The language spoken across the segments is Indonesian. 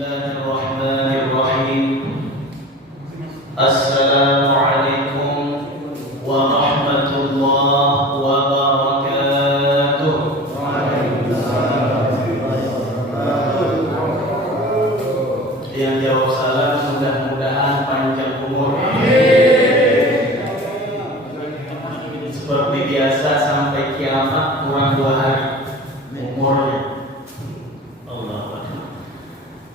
Bismillahirrahmanirrahim. Assalamualaikum warahmatullahi wabarakatuh. Yang jawab salam mudah-mudahan panjang umur. Seperti biasa sampai kiamat kurang 2 hari umurnya.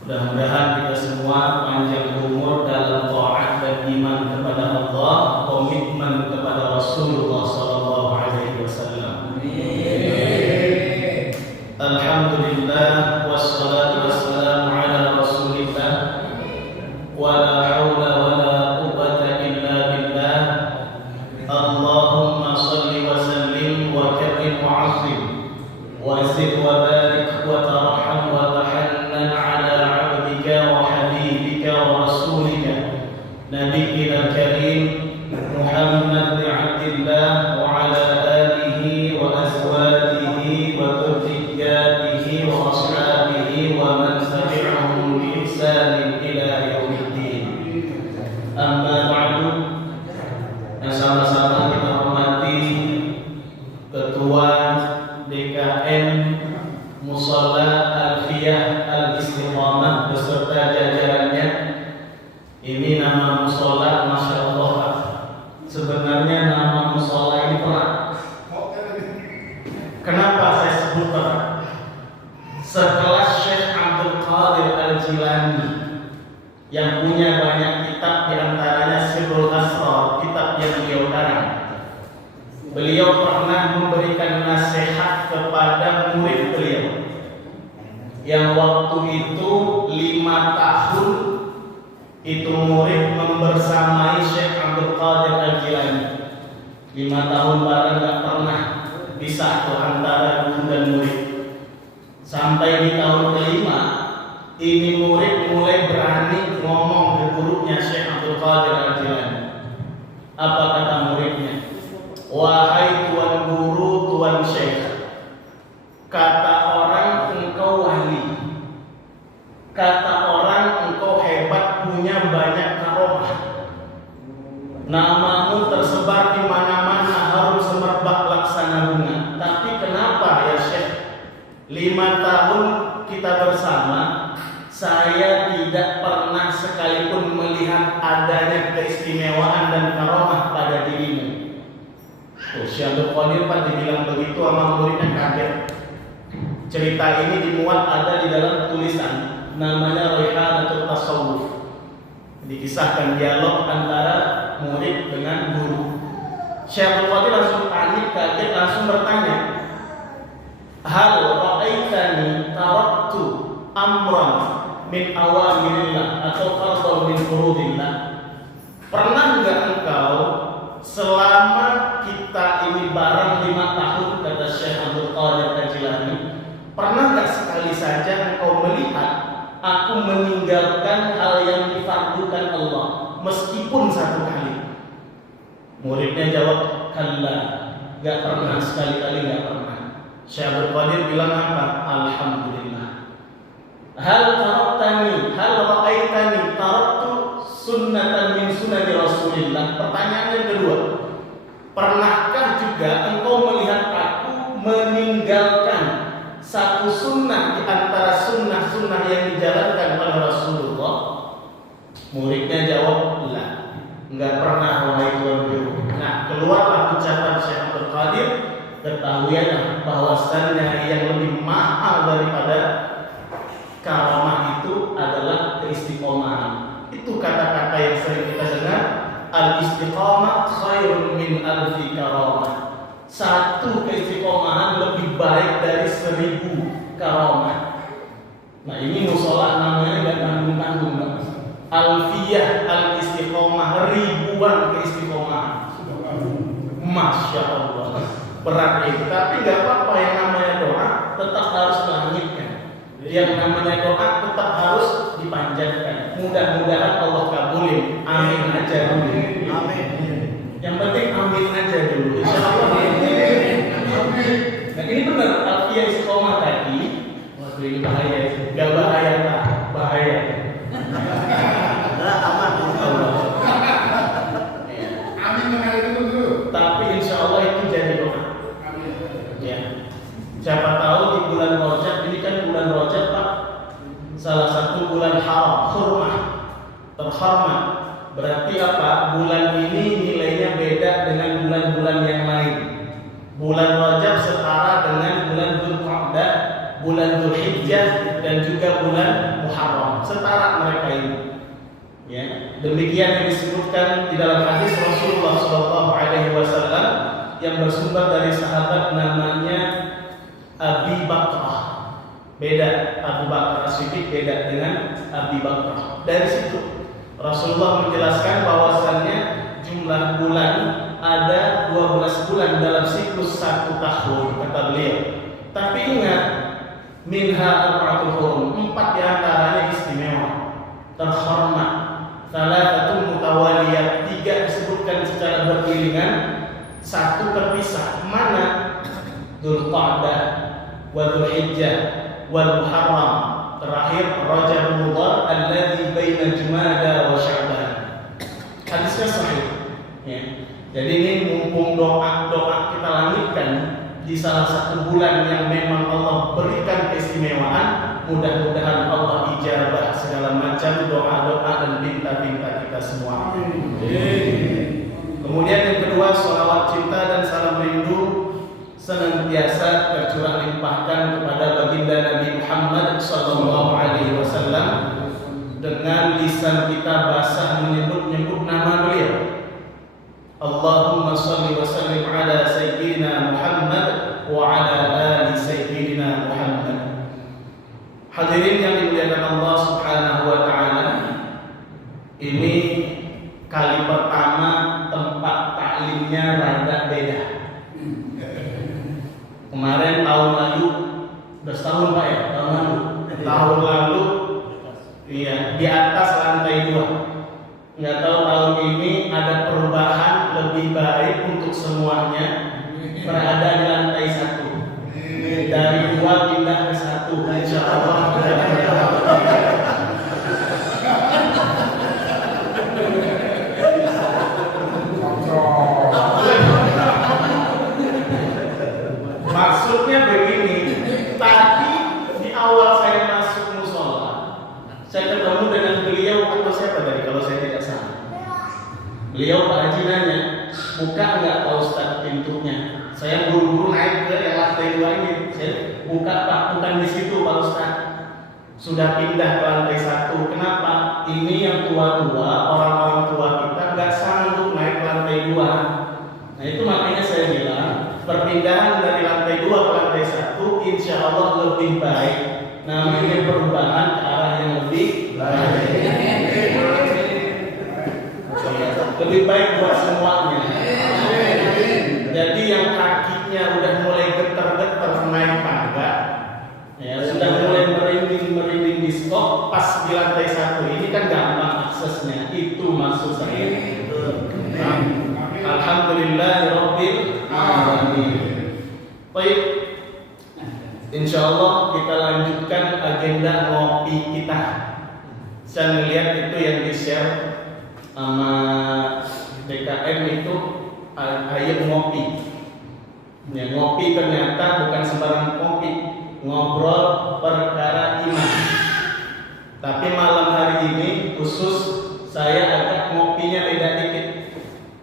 Mudah-mudahan kita semua panjang umur dalam taat dan iman kepada Allah, komitmen kepada Rasulullah sallallahu alaihi wasallam. Amin. Alhamdulillah wassalatu wassalamu ala Rasulillah wa la haula wa la quwwata illa billah. Allahumma shalli wa sallim wa karim wa 'azzim wa zid wa barik wa tarham wa tahannan ala وحبيبك ورسولك نبينا الكريم محمد بن عبد الله وعلى آله وأزواجه وذرياته وأصحابه ومن تبعهم بإحسان إلى يوم الدين. أما بعد, yang sama-sama kita hormati Ketua DKM Musalla Alfiyah Al-Istiqamah beserta jajarannya. Ini nama musola, masya Allah. Sebenarnya nama musola ini berat. Kenapa saya sebut berat? Sekelas Syekh Abdul Qadir Al-Jilani yang punya banyak kitab, diantaranya Sirrul Asrar, kitab yang beliau karang. Beliau pernah memberikan nasihat kepada murid beliau yang waktu itu 5 tahun itu murid membersamai Syekh Abdul Qadir Al-Jilani. 5 tahun bareng, gak pernah pisah antara guru dan murid. Sampai di tahun kelima ini murid mulai berani ngomong ke gurunya Syekh Abdul Qadir Al-Jilani. Apa kata muridnya? Wahai tuan guru, tuan Syekh, kata orang engkau wali, kata orang engkau hebat, punya banyak karomah, namamu tersebar di mana-mana, harum semerbak laksana bunga. Tapi kenapa ya Syekh, 5 tahun kita bersama, saya tidak pernah sekalipun melihat adanya keistimewaan dan karomah pada dirimu. Syekh Abdul Qadir Pak dibilang begitu sama muridnya kaget. Cerita ini dimuat ada di dalam tulisan namanya Raihatul Tasawuf. Dikisahkan dialog antara murid dengan guru. Syekh Abdul Qadir langsung panik, kaget, langsung bertanya, hal ra'aitani taraktu amran min awamirillah atau fardhan min furudillah? Pernah enggak engkau selama kita ini bareng 5 tahun, kata Syekh Abdul Qadir Al-Jilani, pernah enggak sekali saja engkau melihat aku meninggalkan hal yang difardukan Allah meskipun 1 kali? Muridnya jawab, kalla, enggak pernah, sekali-kali enggak pernah. Syekh Abdul Qadir bilang apa? Alhamdulillah. Hal taraktani, hal ra'aitani taraktu sunnatan min sunani Rasulillah. Pertanyaan yang kedua, pernahkah juga engkau melihat aku meninggalkan 1 sunnah di antara sunnah-sunnah yang dijalankan oleh Rasulullah? Muridnya jawab, la, enggak pernah wahai tuan guru. Nah, keluarlah ucapan Syekh Abdul Qadir, ketahuilah bahwasannya yang lebih mahal daripada karamah itu adalah keistiqomahan. Itu kata-kata yang sering kita dengar, al-istiqamah khairun min alfi karamah. 1 keistiqomahan lebih baik dari 1000 karamah. Nah, ini musola namanya gak tanggung-tanggung. Alfiyah al-istiqamah, ribuan keistiqomahan. Masya Allah, berat itu. Tapi gak apa-apa, yang namanya doa tetap harus dilanjutkan. Yang namanya doa tetap harus dipanjatkan. Mudah-mudahan Allah kabulin. Amin aja dulu. Amin. Yang penting amin aja dulu. Insyaallah. Amin. Nah, ini benar alfiyah istiqomah tadi. Waduh, ini bahaya. Gak bahaya, Pak. Bahaya. Siapa tahu di bulan Rajab ini kan bulan Rajab Pak, salah satu bulan haram, hurmah, terhormat. Berarti apa? Bulan ini nilainya beda dengan bulan-bulan yang lain. Bulan Rajab setara dengan bulan Dzulqa'dah, bulan Dzulhijjah dan juga bulan Muharram. Setara mereka ini. Ya, demikian yang disebutkan di dalam hadis Rasulullah SAW yang bersumber dari sahabat namanya Abi Bakrah. Beda, Abu Bakar As-Siddiq beda dengan Abi Bakrah. Dari situ Rasulullah menjelaskan bahwasannya jumlah bulan ada 12 bulan dalam siklus 1 tahun, kata beliau. Tapi ingat, minha arba'atul hurum, 4 diantaranya istimewa, terhormat. Salatatun mutawaliyah, 3 disebutkan secara beriringan, 1 terpisah. Mana? Dzulqa'dah, wa Dzulhijjah, wal Muharram. Terakhir Rajab Mudhar alladzi baina Jumada wa Sya'ban. Hadisnya sahih. Ya. Jadi ini mumpung doa kita langitkan di salah satu bulan yang memang Allah berikan keistimewaan, mudah-mudahan Allah ijabah segala macam doa-doa dan minta-minta kita semua. Kemudian yang kedua, sholawat cinta dan salam rindu senantiasa tercurah limpahkan kepada baginda Nabi Muhammad SAW dengan lisan kita basah menyebut nama beliau. Allahumma shalli wa sallim ala sayyidina Muhammad wa ala ali sayyidina Muhammad. Hadirin yang dimuliakan Allah Subhanahu wa taala, ini kali pertama tempat taklimnya rada beda. Kemarin tahun lalu, udah setahun Pak ya, tahun lalu, iya di atas lantai 2. Nggak tahu tahun ini ada perubahan lebih baik untuk semuanya, berada di lantai 1. Dari 2 pindah ke 1, insya Allah. Maksudnya begini, tadi di awal saya masuk musola, saya ketemu dengan beliau atau siapa tadi kalau saya tidak salah. Beliau Pak Haji nanya, buka nggak Pak Ustadz pintunya? Saya buru-buru naik ke yang lantai 2 ini. Saya buka Pak, bukan di situ Pak Ustadz. Sudah pindah ke lantai 1. Kenapa? Ini yang tua-tua, orang-orang tua kita nggak sanggup naik ke lantai 2. Nah itu makanya saya bilang, perpindahan dari lantai 2 ke lantai 1 insya Allah lebih baik. Namanya perubahan ke arah yang lebih baik. Lebih baik buat semuanya. Jadi yang kakinya udah mulai getar-getar naik tangga, ya sudah mulai merinding di stop pas di lantai 1 ini kan gampang aksesnya. Itu maksud saya. Alhamdulillahirabbil alamin. Baik, insyaallah kita lanjutkan agenda ngopi kita. Saya melihat itu yang di-share sama DKM itu ayo ngopi. Ya, ngopi ternyata bukan sembarang ngopi, ngobrol perkara iman. Tapi malam hari ini khusus saya agak ngopinya beda dikit.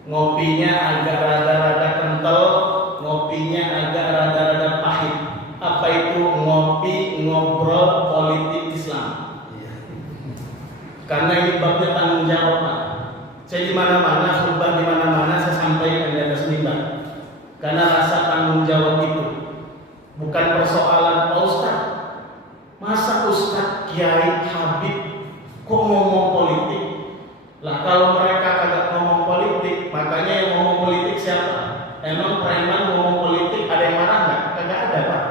Ngopinya agak rada-rada kental, ngopinya agak rada-rada pahit. Apa itu ngopi ngobrol politik Islam? Karena ini babnya tanggung jawab Pak. Saya di mana-mana, khutbah di mana-mana saya sampaikan di atas mimbar. Karena rasa tanggung jawab itu bukan persoalan Pak Ustadz. Masa Ustadz, Kiai, Habib kok ngomong politik? Lah kalau mereka kagak ngomong politik, makanya yang ngomong politik siapa? Emang preman ngomong politik ada yang marah nggak? Kagak ada Pak.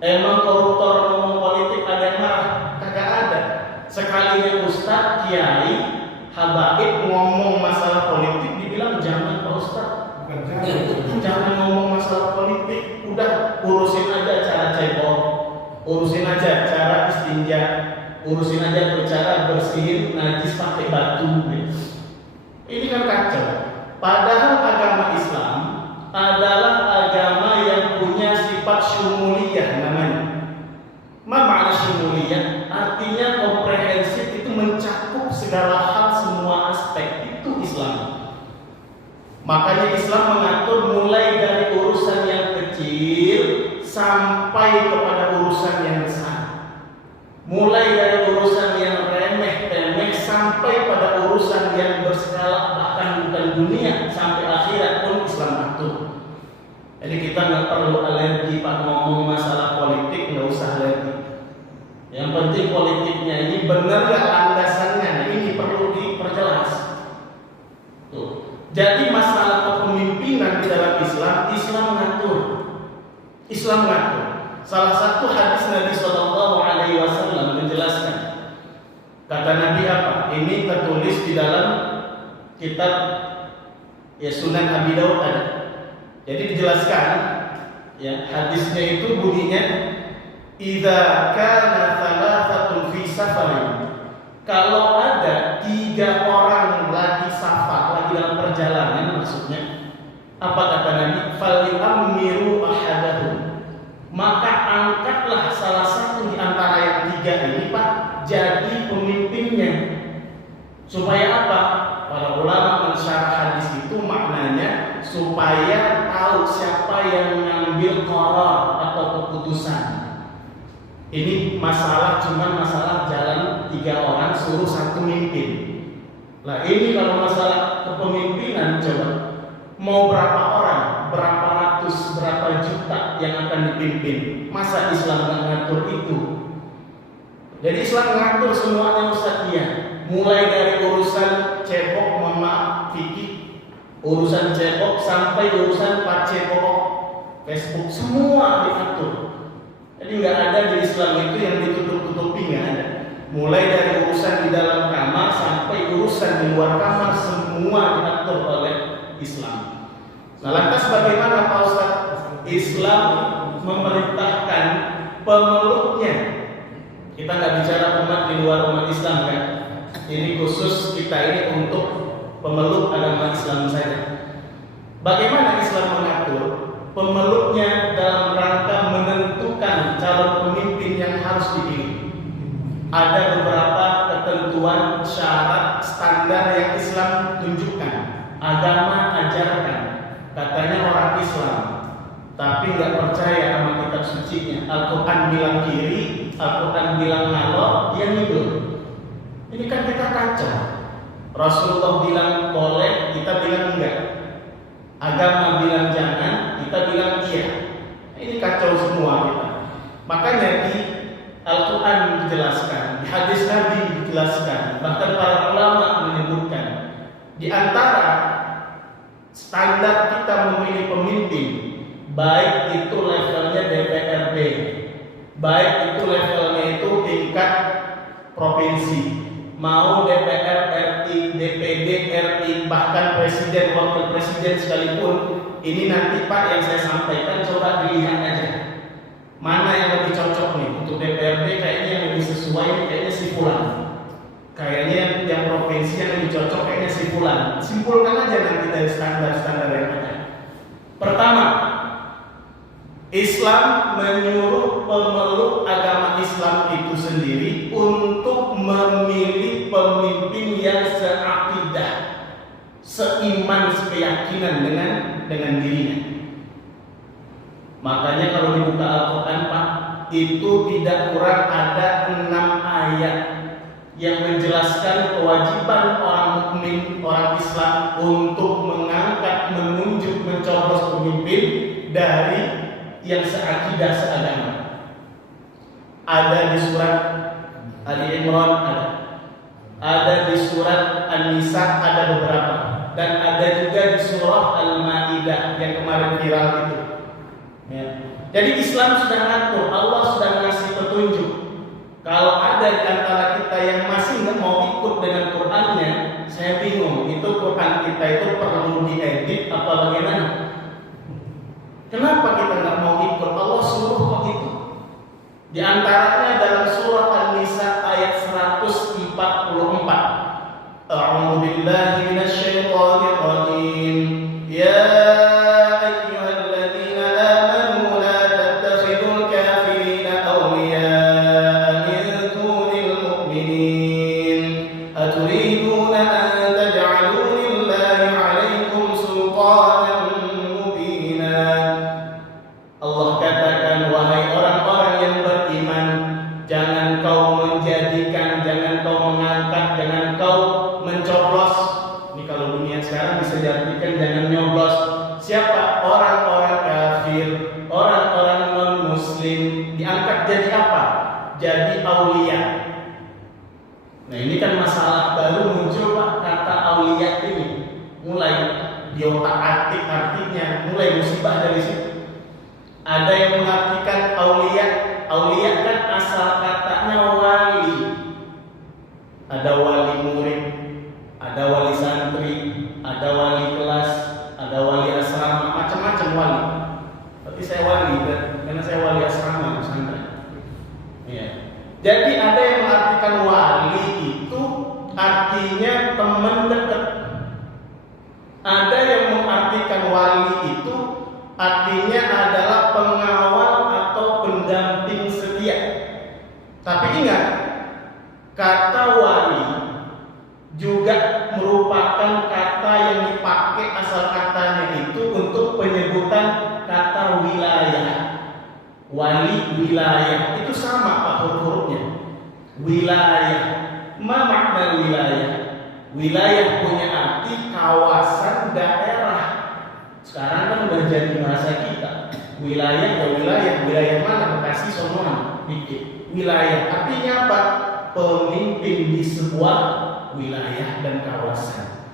Emang koruptor ngomong politik ada yang marah? Kagak ada. Sekalinya Ustadz, Kiai, Habaib ngomong masalah politik dibilang jangan Pak Ustadz. Jangan ngomong masalah politik. Udah urusin aja cara cebol, urusin aja cara istinja, urusin aja cara bersihin najis pakai batu. Ini kan kacau. Padahal agama Islam adalah agama yang punya sifat bersifat syumuliyah namanya. Makna syumuliyah artinya komprehensif, itu mencakup segala hal, semua aspek, itu Islam. Makanya Islam mengatur mulai dari urusan yang kecil sampai kepada urusan yang besar. Mulai dari urusan yang remeh-temeh sampai pada urusan yang berskala bahkan bukan dunia sampai akhirat pun Islam atur. Jadi kita nggak perlu alergi Pak ngomong masalah politik, nggak usah alergi. Yang penting politiknya ini benar nggak landasannya, ini perlu diperjelas. Tuh. Jadi masalah kepemimpinan di dalam Islam, Islam mengatur. Islam mengatur. Salah satu hadis Nabi Shallallahu Alaihi Wasallam menjelaskan. Kata Nabi apa? Ini tertulis di dalam kitab ya Sunan Abi Daud ada. Jadi dijelaskan ya hadisnya itu bunyinya idza kana thalathatun fi safarin. Kalau ada 3 orang lagi safar, lagi dalam perjalanan maksudnya, apa kata Nabi? Fali'ammiru ahadahum. Maka angkatlah salah satu di antara yang 3 ini Pak jadi pemimpinnya. Supaya apa? Para ulama mensyarah hadis itu maknanya supaya tahu siapa yang mengambil qarar atau keputusan. Ini masalah cuma masalah jalan 3 orang suruh 1 mimpin. Nah ini kalau masalah kepemimpinan coba mau berapa orang, berapa ratus, berapa juta yang akan dipimpin. Masa Islam nggak ngatur itu? Jadi Islam ngatur semuanya Ustaz ya. Mulai dari urusan cebok, mohon maaf, fikih, urusan cebok sampai urusan pace pokok Facebook, semua diatur. Jadi nggak ada di Islam itu yang ditutup-tutupi, nggak ada. Mulai dari urusan di dalam kamar sampai urusan di luar kamar, semua diatur oleh Islam. Nah lantas bagaimana Pak Ustaz? Islam memerintahkan pemeluknya. Kita nggak bicara umat di luar umat Islam kan? Ini khusus kita ini untuk pemeluk agama Islam saja. Bagaimana Islam mengatur pemeluknya dalam rangka menentukan calon pemimpin yang harus dipilih? Ada beberapa ketentuan, syarat, standar yang Islam tunjukkan, agama ajarkan. Katanya orang Islam, tapi nggak percaya sama kitab sucinya. Al-Quran bilang kiri, Al-Quran bilang ngalor, dia ngidul. Ini kan kita kacau. Rasulullah bilang boleh, kita bilang enggak. Agama bilang jangan, kita bilang iya. Ini kacau semua kita. Makanya di Al-Quran dijelaskan, di hadis Nabi dijelaskan, bahkan para ulama menyebutkan di antara standar kita memilih pemimpin, baik itu levelnya DPRD, baik itu levelnya itu tingkat provinsi, mau DPR RI, DPD RI, bahkan presiden, wakil presiden sekalipun. Ini nanti Pak yang saya sampaikan coba dilihat aja mana yang lebih cocok nih untuk DPRD. Kayaknya yang lebih sesuai kayaknya si fulan, kayaknya yang provinsi yang lebih cocok kayaknya si fulan. Simpulkan aja nanti dari standar-standar yang ada. Pertama, Islam menyuruh pemeluk agama Islam itu sendiri untuk memilih pemimpin yang seakidah, seiman, sekeyakinan dengan dirinya. Makanya kalau dibuka Al-Quran Pak, itu tidak kurang ada 6 ayat yang menjelaskan kewajiban orang mukmin, orang Islam untuk mengangkat, menunjuk, mencoblos pemimpin dari yang seakidah, seagama. Ada di surat Ali Imran, ada di surat An-Nisa, ada beberapa, dan ada juga di surah Al-Maidah yang kemarin viral itu. Ya. Jadi Islam sudah ngatur, Allah sudah ngasih petunjuk. Kalau ada di antara kita yang masih nggak mau ikut dengan Qurannya, saya bingung. Itu Quran kita itu perlu diedit apa bagaimana? Kenapa kita nggak mau ikut? Allah suruh kok itu. Di antaranya dalam surah An-Nisa ayat 144. A'udzu billahi minasyaitonir rajim. Ya ayyuhalladzina amanu la muslim diangkat jadi apa? Jadi aulia. Nah ini kan masalah baru muncul Pak, kata aulia ini. Mulai di otak-atik artinya, mulai musibah dari situ. Ada yang mengartikan aulia. Aulia kan asal katanya wali. Ada wali murid, ada wali santri, ada wali kelas, ada wali asrama, macam-macam wali. Tapi saya wali karena saya wali asrama pesantren. Ya. Jadi ada yang mengartikan wali itu artinya teman dekat. Ada yang mengartikan wali itu artinya adalah pengawal atau pendamping setia. Tapi ingat, kata wali juga merupakan kata yang dipakai asal katanya itu untuk penyebutan kata wilayah. Wali wilayah itu sama Pak huruf-hurufnya. Wilayah. Ma makna wilayah? Wilayah punya arti kawasan daerah. Sekarang kan udah jadi bahasa kita. Wilayah ya wilayah mana? Bekasi Sonoan dikit. Wilayah artinya apa? Pemimpin di sebuah wilayah dan kawasan.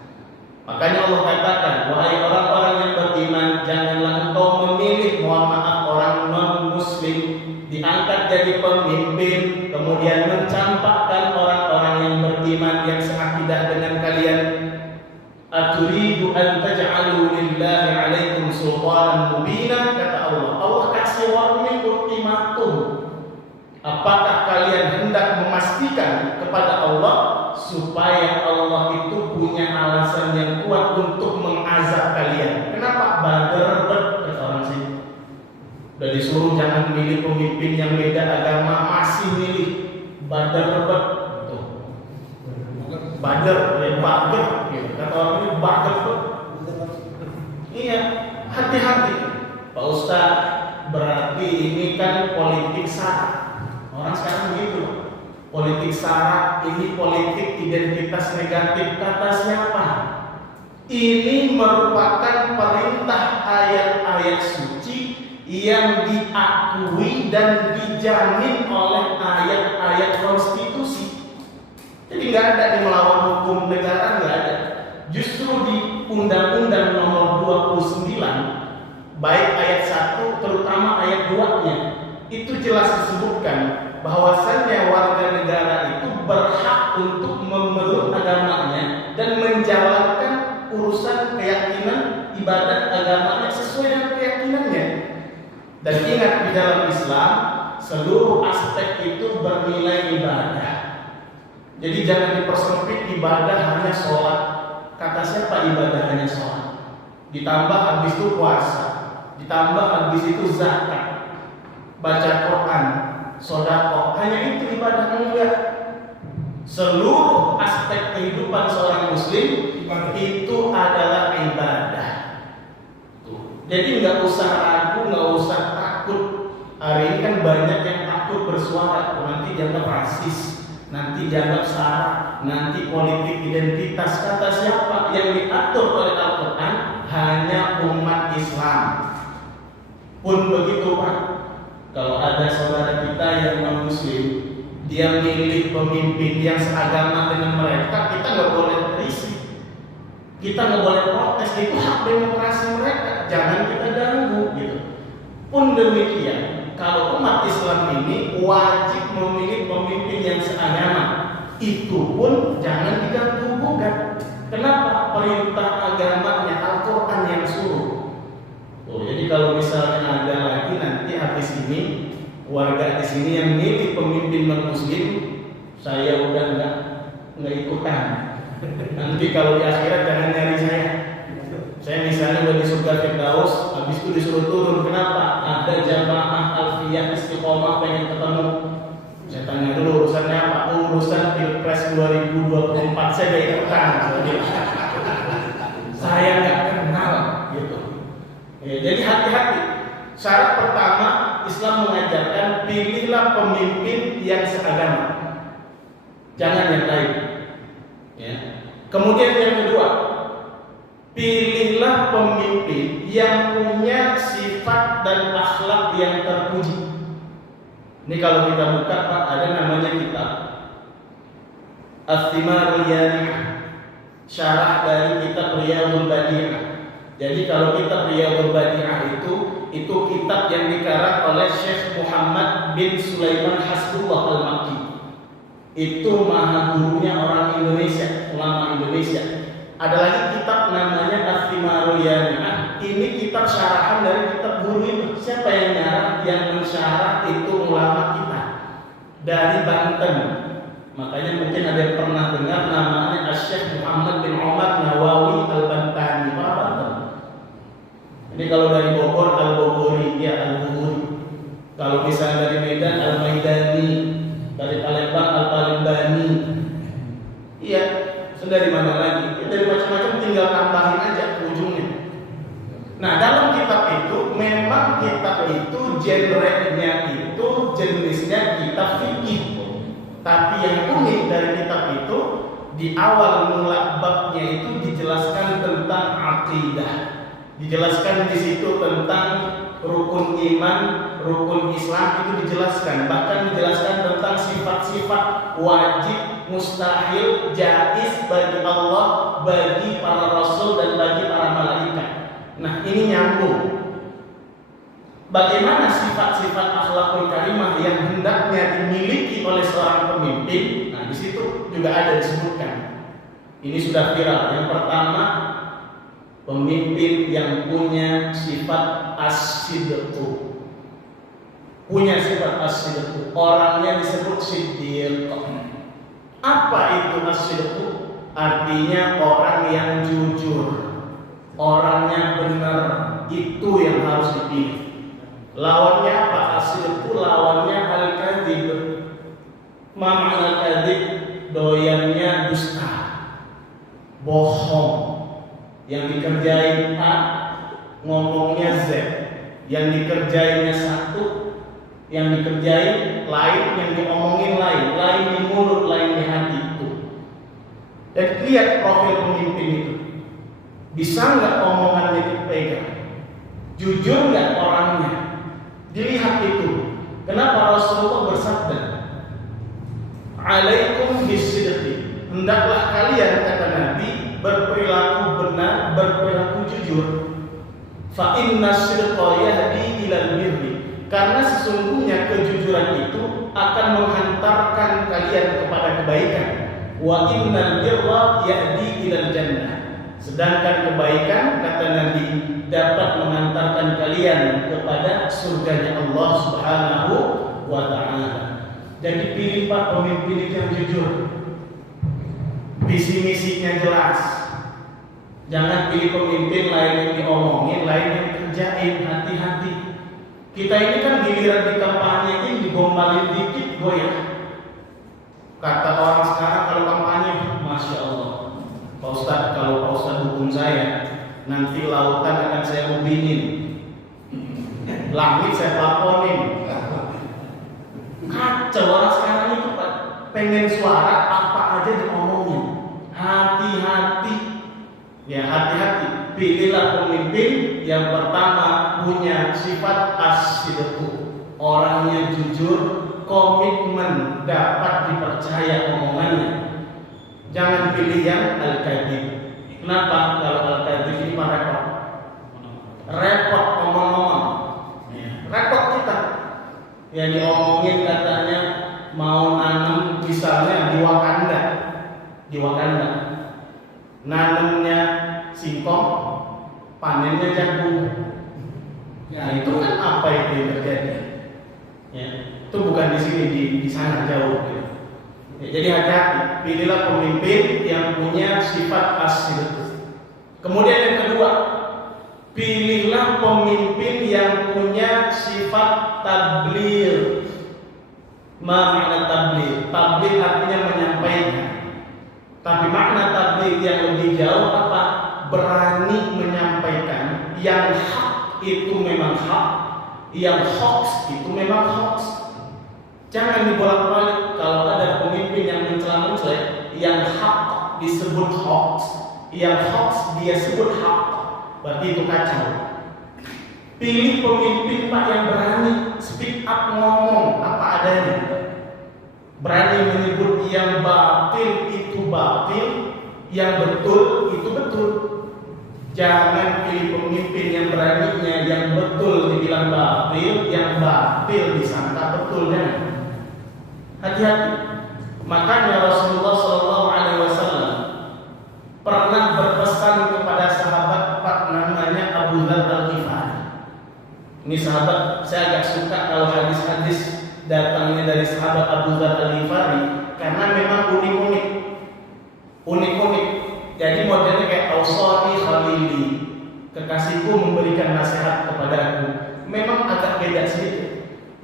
Makanya Allah katakan, wahai orang-orang yang beriman, janganlah engkau memilih, mohon maaf, orang non-muslim diangkat jadi pemimpin, kemudian mencampakkan orang-orang yang beriman yang seakidah dengan kalian. Aturidu an taj'alu lillahi 'alaikum sultanan mubina, kata Allah. Allah kasih warning ultimatum. Apakah kalian hendak memastikan kepada Allah supaya Allah itu punya alasan yang kuat untuk mengazab kalian? Kenapa? Bader-ber kata orang sini. Udah disuruh jangan milih pemimpin yang beda agama, masih milih. Bader-ber. Bader, bader. Kata orang ini bader. Iya, hati-hati. Pak Ustadz, berarti ini kan politik sara. Orang sekarang begitu. Politik sara, ini politik identitas negatif. Kata siapa? Ini merupakan perintah ayat-ayat suci yang diakui dan dijamin oleh ayat-ayat konstitusi. Jadi nggak ada yang melawan hukum negara, nggak ada. Justru di Undang-Undang Nomor 29, baik ayat 1 terutama ayat 2-nya, itu jelas disebutkan bahwasannya warga negara itu berhak untuk memeluk agamanya dan menjalankan urusan keyakinan ibadat agamanya sesuai dengan keyakinannya. Dan ingat, di dalam Islam seluruh aspek itu bernilai ibadah. Jadi jangan dipersempit ibadah hanya sholat. Kata siapa ibadah hanya sholat? Ditambah habis itu puasa, ditambah habis itu zakat, baca Quran, sedekah, hanya itu ibadah. Enggak. Seluruh aspek kehidupan seorang muslim itu adalah ibadah. Jadi nggak usah ragu, nggak usah takut. Hari ini kan banyak yang takut bersuara, nanti dianggap rasis, nanti dianggap sara, nanti politik identitas. Kata siapa? Yang diatur oleh Al-Quran hanya umat Islam. Pun begitu Pak. Kalau ada saudara kita yang non-muslim, dia milih pemimpin yang seagama dengan mereka, kita nggak boleh risih, kita nggak boleh protes. Itu hak demokrasi mereka, jangan kita ganggu gitu. Pun demikian, kalau umat Islam ini wajib memilih pemimpin yang seagama, itu pun jangan diganggu gugat. Kenapa? Perintah agamanya Al-Quran yang suruh. Jadi kalau misalnya ada lagi nanti habis ini warga di sini yang milih pemimpin non-muslim, saya udah nggak ikutan. Nanti kalau di akhirat jangan nyari saya. Saya misalnya udah di surga Firdaus, habis itu disuruh turun. Kenapa? Ada jamaah Alfiyah Istiqomah pengen ketemu. Saya tanya dulu urusannya apa? Urusan Pilpres 2024 saya gak ikutan. Saya nggak kenal gitu. Ya, jadi hati-hati. Syarat pertama, Islam mengajarkan pilihlah pemimpin yang seagama, jangan yang lain. Ya. Kemudian yang kedua, pilihlah pemimpin yang punya sifat dan akhlak yang terpuji. Ini kalau kita buka Pak, ada namanya kitab Ath-Thimarul Yani'ah, syarah dari kitab Riyadhul Badi'ah. Jadi kalau kitab Riyadhul Badi'ah itu kitab yang dikarang oleh Syekh Muhammad bin Sulaiman Hasbullah Al-Makki. Itu maha gurunya orang Indonesia, ulama Indonesia. Ada lagi kitab namanya Ath-Thimarul Yani'ah. Ini kitab syarahan dari kitab guru itu. Siapa yang nyarah? Yang mensyarah itu ulama kita dari Banten. Makanya mungkin ada yang pernah dengar namanya Syekh Muhammad bin Umar Nawawi Al-Bantani, orang Banten. Ini kalau dari Bogor Al-Bogori, ya Al-Bogori. Kalau misalnya dari Medan Al-Maidani, dari Palembang Al-Palembani. Iya, dari mana lagi? Ya, dari macam-macam, tinggal tambahin aja ujungnya. Nah, dalam kitab itu memang kitab itu genre-nya itu jenisnya kitab fikih. Tapi yang unik dari kitab itu di awal mula babnya itu dijelaskan tentang akidah. Dijelaskan di situ tentang rukun iman, rukun Islam itu dijelaskan. Bahkan dijelaskan tentang sifat-sifat wajib, mustahil, jaiz bagi Allah, bagi para rasul dan bagi para malaikat. Nah, ini nyambung. Bagaimana sifat-sifat akhlakul karimah yang hendaknya dimiliki oleh seorang pemimpin? Nah, di situ juga ada disebutkan. Ini sudah viral. Yang pertama, pemimpin yang punya sifat as-sidqu. Punya sifat as-sidqu. Orangnya disebut siddiq. Apa itu as-sidqu? Artinya orang yang jujur, orangnya benar. Itu yang harus dipilih. Lawannya apa? As-sidqu lawannya al-kadzib. Ma ma'na al-kadzib? Doyannya dusta, bohong. Yang dikerjain A, ngomongnya Z. Yang dikerjainnya satu, yang dikerjain lain, yang diomongin lain. Lain di mulut, lain di hati itu. Dan lihat profil pemimpin itu. Bisa nggak omongannya dipegang? Jujur nggak orangnya? Dilihat itu. Kenapa Rasulullah bersabda, "Alaikum bisidqi." Hendaklah kalian, kata Nabi, berperilaku benar, berperilaku jujur. Fa inna sidqa yahdi ilal birri. Karena sesungguhnya kejujuran itu akan menghantarkan kalian kepada kebaikan. Wa innal birra yahdi ilal jannah. Sedangkan kebaikan, kata Nabi, dapat mengantarkan kalian kepada surganya Allah Subhanahu wa ta'ala. Jadi pilih Pak pemimpin itu yang jujur. Visi misinya jelas. Jangan pilih pemimpin lain yang diomongin, lain yang dikerjain. Hati-hati. Kita ini kan giliran di kampanye ini digombalin dikit goyah. Kata orang sekarang kalau kampanye, Masya Allah, Pak Ustadz, kalau Pak Ustadz dukung saya, nanti lautan akan saya ubinin, langit saya plafonin. Kacau orang sekarang itu Pak, pengen suara apa aja diomongin. Hati-hati, ya hati-hati. Pilihlah pemimpin yang pertama punya sifat as-sidqu, orangnya jujur, komitmen, dapat dipercaya omongannya. Jangan pilih yang al-kadzib. Kenapa? Kalau al-kadzib ini repot. Repot ngomong-ngomong. Repot kita. Yang diomongin katanya mau nanam misalnya di Wakanda. Di Wakanda. Nanamnya singkong, panennya jagung. Ya, itu kan apa itu yang terjadi? Ya, itu bukan di sini, di sana jauh. Ya. Ya, jadi hati-hati, pilihlah pemimpin yang punya sifat as-sidq. Kemudian yang kedua, pilihlah pemimpin yang punya sifat tabligh. Makna tabligh, tabligh artinya menyampaikan. Tapi makna tabligh yang lebih jauh apa? Berani menyampaikan yang hak itu memang hak, yang hoax itu memang hoax. Jangan dibolak-balik. Kalau ada pemimpin yang mencela-mencela, yang hak disebut hoax, yang hoax dia sebut hak, berarti itu kacau. Pilih pemimpin Pak yang berani speak up, ngomong apa adanya. Berani menyebut yang batil itu batil, yang betul itu betul. Jangan pilih pemimpin yang beraninya yang betul dibilang batil, yang batil disangka betul, jangan. Hati-hati. Makanya Rasulullah SAW pernah berpesan kepada sahabat namanya Abu Dzar Al-Ghifari. Ini sahabat saya agak suka kalau hadis-hadis datangnya dari sahabat Abu Dzar Al-Ghifari karena memang unik-unik. Jadi modelnya kayak Ausani Khalili, kekasihku memberikan nasihat kepadaku. Memang agak beda sedikit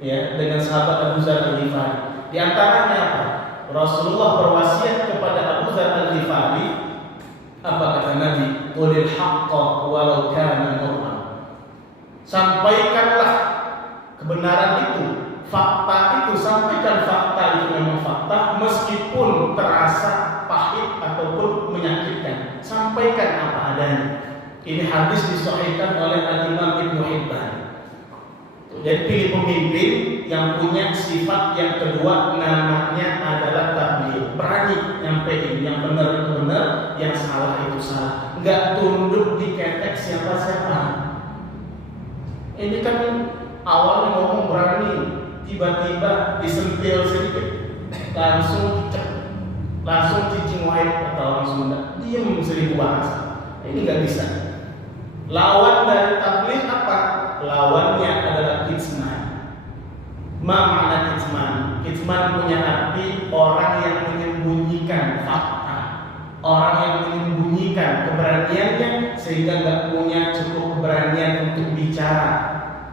ya dengan sahabat Abu Dzar Al-Ghifari. Di antaranya apa? Rasulullah berwasiat kepada Abu Dzar Al-Ghifari, apa kata Nabi? Qulil haqqa walau kana murran. Sampaikanlah kebenaran itu, fakta itu, sampaikan fakta itu memang fakta meskipun terasa pahit ataupun menyakitkan. Sampaikan apa adanya. Ini hadis disahihkan oleh Al-Imam Ibnu Hibban. Jadi pilih pemimpin yang punya sifat yang kedua, namanya adalah tabligh. Berani nyampein yang benar itu benar, yang salah itu salah. Enggak tunduk di ketek siapa-siapa. Ini kan awalnya ngomong berani, tiba-tiba disentil sedikit, langsung dicek, langsung cicing white atau orang Sunda, diam 1000 bahasa. Ini nggak bisa. Lawan dari tabligh apa? Lawannya adalah kitman. Ma makna kitman? Kitman punya arti orang yang menyembunyikan fakta, orang yang menyembunyikan keberaniannya sehingga nggak punya cukup keberanian untuk bicara,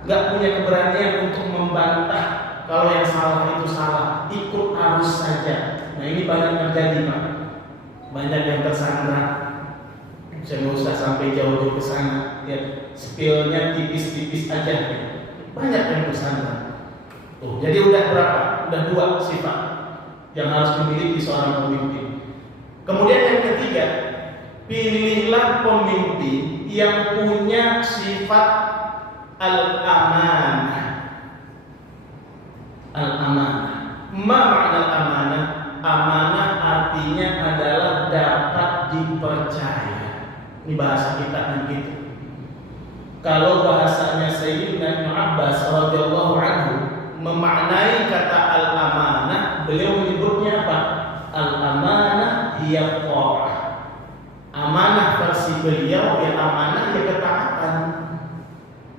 nggak punya keberanian untuk membantah kalau yang salah itu salah, ikut arus saja. Nah ini banyak terjadi Pak, banyak yang tersandra. Saya nggak usah sampai jauh-jauh ke sana, ya spillnya tipis-tipis aja, banyak yang tersandra. Tuh, jadi udah berapa? Udah 2 sifat yang harus dimiliki seorang pemimpin. Kemudian yang ketiga, pilihlah pemimpin yang punya sifat al-amanah. Al-amanah. Ma makna al-amanah? Amanah artinya adalah dapat dipercaya. Ini bahasa kita kan gitu. Kalau bahasanya Sayyidina Ibnu Abbas radhiyallahu anhu memaknai kata al-amanah, beliau menyebutnya apa? Al-amanah hiya ta'ah. Amanah versi beliau ya amanah ya ketaatan.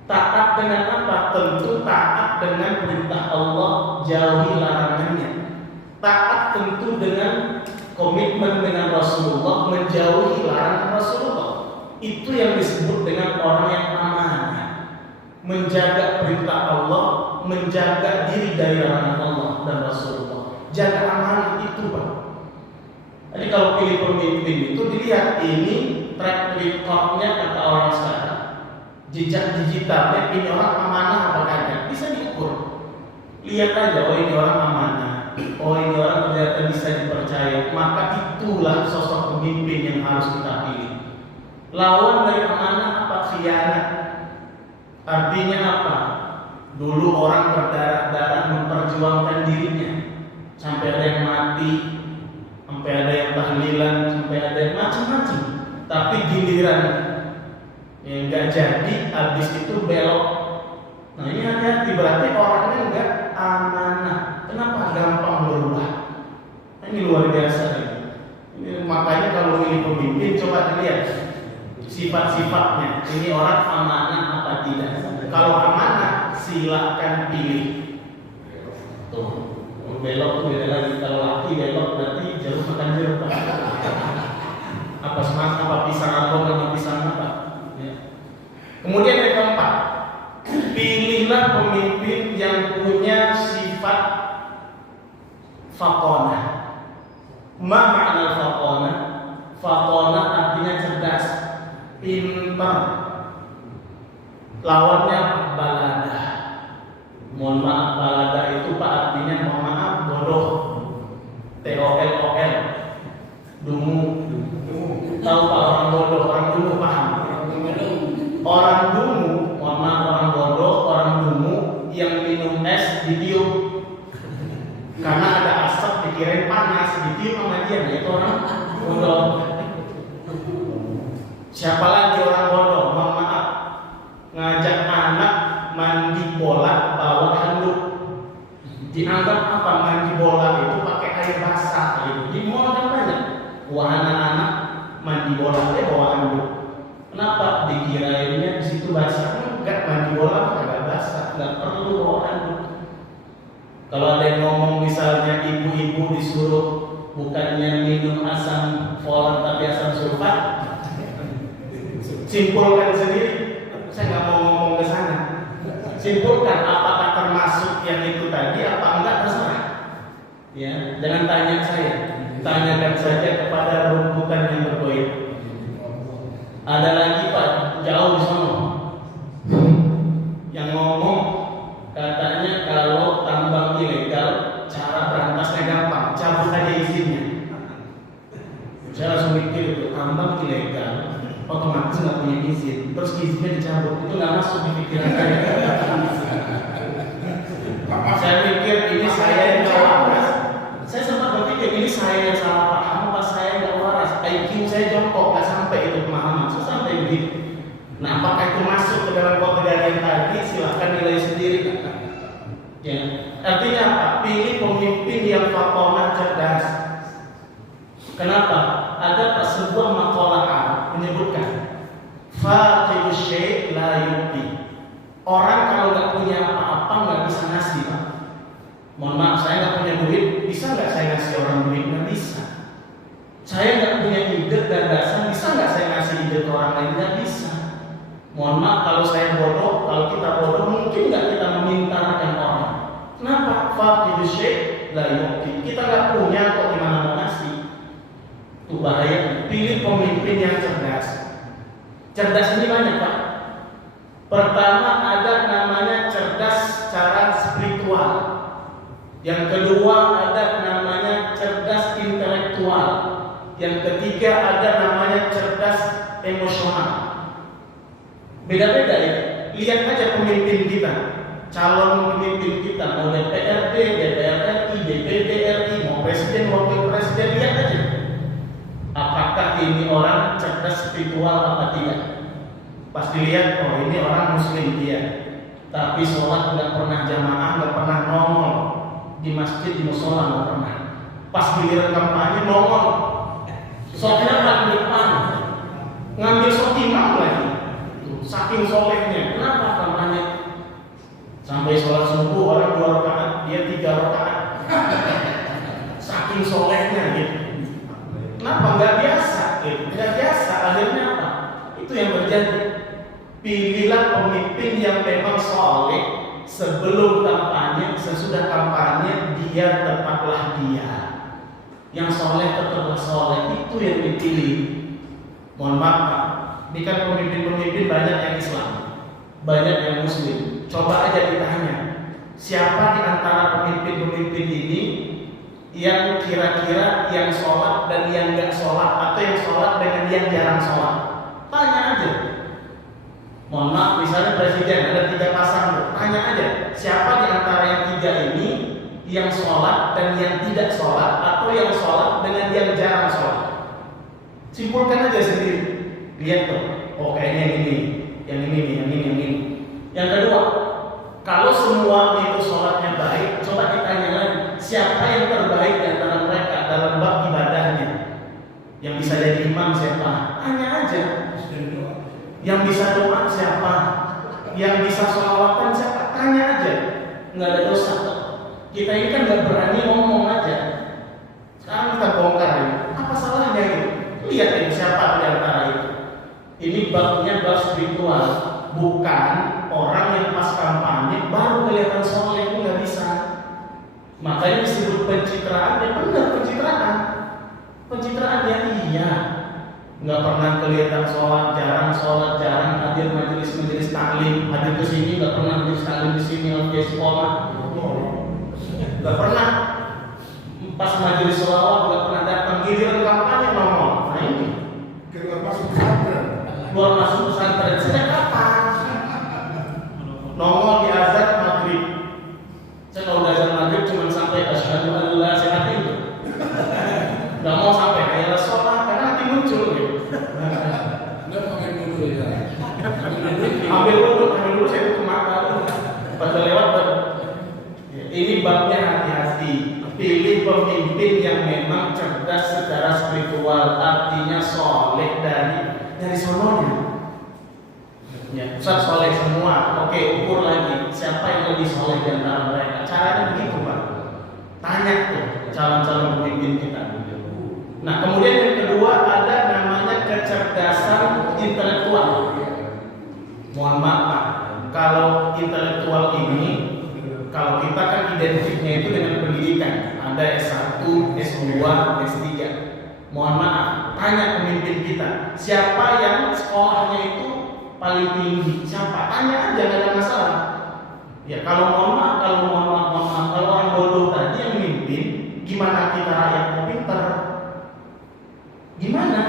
Taat dengan apa? Tentu taat dengan perintah Allah, jauhi larangannya. Taat tentu dengan komitmen dengan Rasulullah, menjauhi larangan Rasulullah. Itu yang disebut dengan orang yang amanah. Menjaga perintah Allah, menjaga diri dari larangan Allah dan Rasulullah. Jaga amanah itu Pak. Jadi kalau pilih pemimpin itu dilihat ini track recordnya kata orang sekarang, jejak digitalnya, ini orang amanah apa kagak, bisa diukur. Lihat aja, oh ini orang amanah, oh ini orang ternyata bisa dipercaya, maka itulah sosok pemimpin yang harus kita pilih. Lawan dari amanah apa? Khianat. Artinya apa? Dulu orang berdarah-darah memperjuangkan dirinya sampai ada yang mati, sampai ada yang tahlilan, sampai ada yang macam-macam. Tapi giliran yang nggak jadi, habis itu belok. Nah ini hati-hati, berarti orangnya nggak amanah. Kenapa gampang berubah? Nah, ini luar biasa ya. Ini makanya kalau milih pemimpin coba dilihat sifat-sifatnya. Ini orang amanah apa tidak? Kalau amanah silakan pilih. Tuh. Belok tuh beda lagi. Kalau laki belok berarti jeruk makan jeruk Pak. Apa semangat apa pisang apa sama pisang apa ya. Kemudian yang keempat, pilihlah pemimpin yang punya sifat faqonah. Ma makna faqonah? Faqonah artinya cerdas, pintar. Lawannya baladah. Mohon maaf, baladah itu Pak artinya mohon maaf bodoh. TOLOL, dungu. Tahu Pak orang bodoh, orang dungu paham? Orang dungu, mohon maaf orang bodoh, orang dungu yang minum es ditiup. karena ada asap dikirain panas, ditiup sama dia, nah itu orang bodoh. Siapa lagi orang bodoh? Mohon maaf, ngajak anak mandi bola bawa handuk. Dianggap apa? Mandi bola itu pakai air basah gitu. Di mall kan banyak. Wah, anak-anak mandi bola dia bawa handuk. Kenapa? Dikirainnya di situ basah. Enggak, mandi bola agak basah, nggak perlu bawa handuk. Kalau ada yang ngomong misalnya ibu-ibu disuruh bukannya minum asam folat tapi asam sulfat, simpulkan sendiri. Saya nggak mau ngomong ke sana. Simpulkan apakah termasuk yang itu tadi apa enggak, terserah. Ya, jangan tanya saya. Tanyakan saja kepada rumpukan yang bergoyang. Ada lagi Pak, jauh di sana, yang ngomong katanya kalau tambang ilegal cara berantasnya gampang, cabut aja izinnya. Saya langsung mikir itu, tambang ilegal otomatis nggak punya izin, terus izinnya dicabut, itu nggak masuk di pikiran saya. Saya mikir ini saya yang nggak waras. Saya sempat berpikir ini saya yang salah paham, apa saya nggak waras. IQ saya jongkok, nggak sampai itu pemahaman. Saya sampai begitu. Nah, apakah itu masuk ke dalam kategori yang tadi? Silahkan nilai sendiri. Ya, artinya apa? Pilih pemimpin yang fatonah cerdas. Kenapa? Ada sebuah makalah menyebutkan faqidu syai' la yu'ti. Orang kalau nggak punya apa-apa nggak bisa ngasih, Pak. Mohon maaf, saya nggak punya duit, bisa nggak saya ngasih orang duit? Nggak bisa. Saya nggak punya ide dan gagasan, bisa nggak saya ngasih ide ke orang lain? Nggak bisa. Mohon maaf kalau saya bodoh, kalau kita bodoh mungkin nggak kita memintakan orang. Kenapa? Faqidu syai' la yu'ti. Kita nggak punya kok, gimana mau ngasih? Itu bahaya. Pilih pemimpin yang cerdas. Cerdas ini banyak, Pak. Pertama ada namanya cerdas secara spiritual. Yang kedua ada namanya cerdas intelektual. Yang ketiga ada namanya cerdas emosional. Beda-beda ya. Lihat aja pemimpin kita, calon pemimpin kita, mau DPRD, DPR RI, DPD RI, mau presiden, wakil presiden, lihat aja. Apakah ini orang cerdas spiritual apa tidak? Pas dilihat, oh ini orang muslim dia, tapi sholat nggak pernah jamaah, nggak pernah nongol di masjid, di musola nggak pernah. Pas giliran kampanye nongol, sholatnya paling depan, ngambil shot imam lagi. Saking solehnya, kenapa kampanye? Sampai sholat subuh orang 2 rakaat, dia 3 rakaat. Saking solehnya gitu. Kenapa? Nggak biasa, nggak biasa. Akhirnya apa? Itu yang terjadi. Pilihlah pemimpin yang memang soleh sebelum kampanye, sesudah kampanye dia tetaplah dia. Yang soleh tetaplah soleh, itu yang dipilih. Mohon maaf Pak, ini kan pemimpin-pemimpin banyak yang Islam, banyak yang Muslim. Coba aja ditanya, siapa di antara pemimpin-pemimpin ini yang kira-kira yang sholat dan yang nggak sholat, atau yang sholat dengan yang jarang sholat? Tanya aja. Mohon maaf, misalnya presiden ada 3 pasang, tanya aja siapa di antara yang 3 ini yang sholat dan yang tidak sholat, atau yang sholat dengan yang jarang sholat. Simpulkan aja sendiri. Lihat tuh, oh kayaknya yang ini, yang ini, yang ini, yang ini. Yang kedua, kalau semua itu sholatnya baik, coba ditanya lagi, siapa yang terbaik di antara mereka dalam bab ibadahnya? Yang bisa jadi imam siapa? Tanya aja. Yang bisa doa siapa? Yang bisa sholawatan siapa? Tanya aja. Nggak ada dosa. Kita ini kan nggak berani ngomong aja. Sekarang kita bongkar ini. Apa salahnya itu? Lihat ini siapa di antara itu. Ini babnya bab spiritual, bukan orang yang pas kampanye baru kelihatan soleh, itu nggak bisa. Makanya disebut pencitraan, ya benar pencitraan. Pencitraan ya iya. Nggak pernah kelihatan sholat, jarang hadir majelis taklim, hadir ke sini nggak pernah majelis taklim di sini, di sekolah. Nggak pernah. Pas majelis sholawat nggak pernah datang, giliran kampanye ngomong. Nah ini keluar masuk pesantren. Keluar masuk pesantren sejak kapan? Nongol di azan maghrib. Saya kalau azan maghrib cuma sampai asyhadu an la sehat itu. Nggak mau sampai kayak sholat karena nanti muncul gitu. Nggak pakai dulu ya. Ambil dulu saya tutup mata. Pada lewat baru. Ini babnya hati-hati. Pilih pemimpin yang memang cerdas secara spiritual, artinya soleh dari sononya. Ya, Ustaz soleh semua. Oke, ukur lagi siapa yang lebih soleh di antara mereka. Caranya begitu, Pak. Tanya tuh calon-calon pemimpin kita. Nah, kemudian yang kedua ada namanya kecerdasan intelektual. Mohon maaf, Pak. Kalau intelektual ini, kalau kita kan identiknya itu dengan pendidikan. Ada S1, S2, S3. Mohon maaf, tanya pemimpin kita, siapa yang sekolahnya itu paling tinggi? Siapa? Tanya aja, nggak ada masalah. Ya kalau mohon maaf, kalau orang bodoh tadi yang mimpin, gimana kita rakyat mau pintar? Gimana?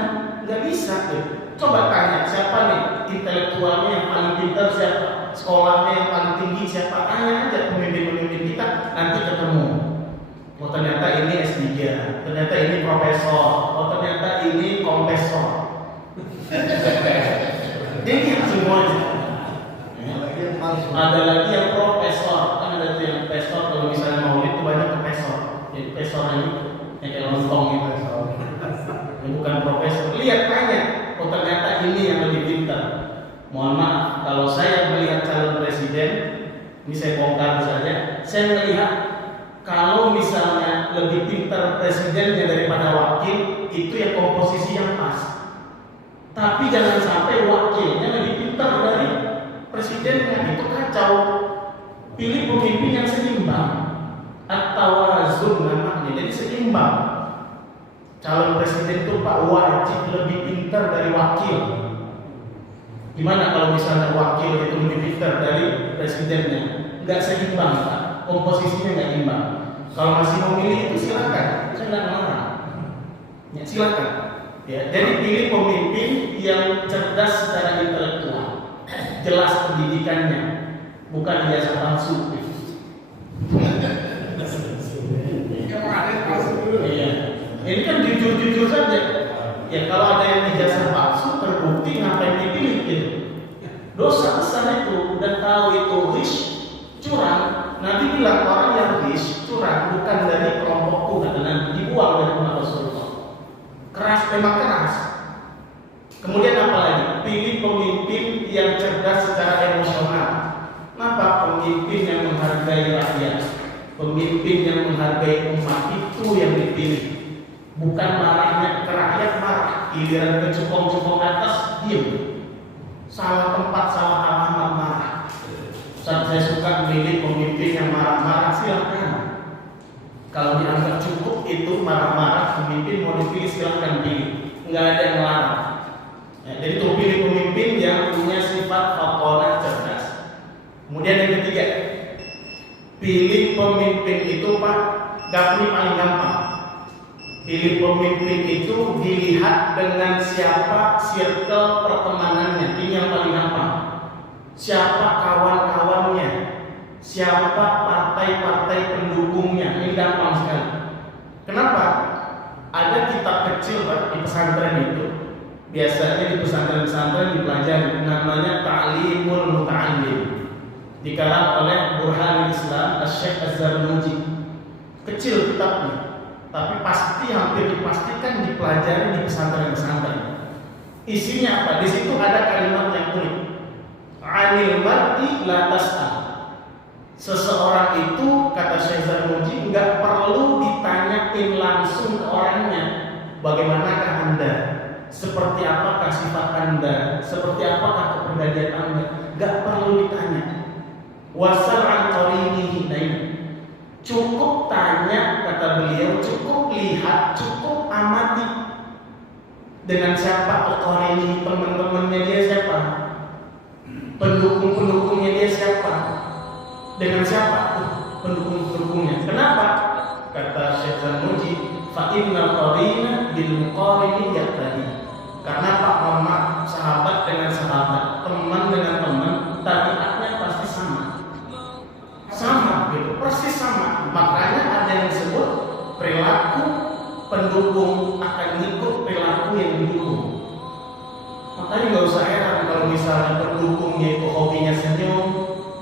Nggak bisa tuh. Coba tanya siapa nih intelektualnya yang paling pintar, siapa? Sekolahnya yang paling tinggi siapa? Tanya aja pemimpin-pemimpin kita, nanti ketemu. Oh ternyata ini S3, ternyata ini profesor, oh ternyata ini kompesor. Jadi semuanya. Ada lagi yang profesor, kan ada tuh yang profesor. Kalau misalnya maulid itu banyak profesor. Jadi profesor ini yang kayak lontong itu. Yang bukan profesor. Lihat tanya, oh ternyata ini yang lebih pintar. Mohon maaf, kalau saya melihat calon presiden, ini saya bongkar saja. Saya melihat kalau misalnya lebih pintar presidennya daripada wakil, itu ya komposisi yang pas. Tapi jangan sampai wakilnya lebih pintar dari presidennya, itu kacau. Pilih pemimpin yang seimbang, at-tawazun namanya, jadi seimbang. Calon presiden itu Pak wajib lebih pintar dari wakil. Gimana kalau misalnya wakil itu lebih pintar dari presidennya? Nggak seimbang Pak, komposisinya nggak imbang. Kalau masih memilih itu silakan, saya nggak melarang. Ya, silakan. Ya, jadi pilih pemimpin yang cerdas secara intelektual, jelas pendidikannya, bukan ijazah palsu. Iya, ini kan jujur-jujur saja. Ya kalau ada yang ijazah palsu terbukti, ngapain dipilih gitu? Dosa besar itu, udah tahu itu ghish, curang. Nabi bilang orang yang ghish, curang bukan dari kelompokku, kata Nabi, dibuang dari umat Rasulullah. Keras memang keras. Kemudian apa lagi? Pilih pemimpin yang cerdas secara emosional. Kenapa? Pemimpin yang menghargai rakyat, pemimpin yang menghargai umat, itu yang dipilih. Bukan marahnya ke rakyat marah, giliran ke cukong-cukong atas diam. Salah tempat, salah alamat marah. Saat saya suka memilih pemimpin yang marah-marah, silakan. Kalau dianggap cukup itu marah-marah, pemimpin mau dipilih silakan pilih, nggak ada yang larang. Ya, jadi tuh pilih pemimpin yang punya sifat fatonah cerdas. Kemudian yang ketiga, pilih pemimpin itu Pak, Gapni paling gampang. Pilih pemimpin itu dilihat dengan siapa circle pertemanannya, ini yang paling gampang. Siapa kawan-kawannya, siapa partai-partai pendukungnya, ini gampang sekali. Kenapa? Ada kitab kecil Pak di pesantren itu. Biasanya di pesantren-pesantren dipelajari, namanya Ta'limul Muta'allim. Dikarang oleh Burhanul Islam Asy-Syaikh Az-Zarnuji. Kecil kitabnya, tapi pasti hampir dipastikan dipelajari di pesantren-pesantren. Isinya apa? Di situ ada kalimat yang unik. Anil mar'i la tas'al. Seseorang itu, kata Syekh Zarnuji, nggak perlu ditanyain langsung ke orangnya. Bagaimanakah Anda? Seperti apakah sifat Anda? Seperti apakah kepribadian Anda? Nggak perlu ditanya. Wasal an qarinihi. Cukup tanya, kata beliau, cukup lihat, cukup amati. Dengan siapa qarini, teman-temannya dia siapa? Pendukung-pendukungnya dia siapa? Dengan siapa? Pendukung-pendukungnya. Kenapa? Kata Syekh Zarnuji, fa inna qarina bil muqarini yaqtadi. Karena Pak Muhammad, sahabat dengan sahabat, teman dengan teman, tabiatnya pasti sama. Sama gitu, persis sama. Makanya ada yang perilaku pendukung akan ikut perilaku yang didukung. Makanya nggak usah heran kalau misalnya pendukungnya itu hobinya senyum,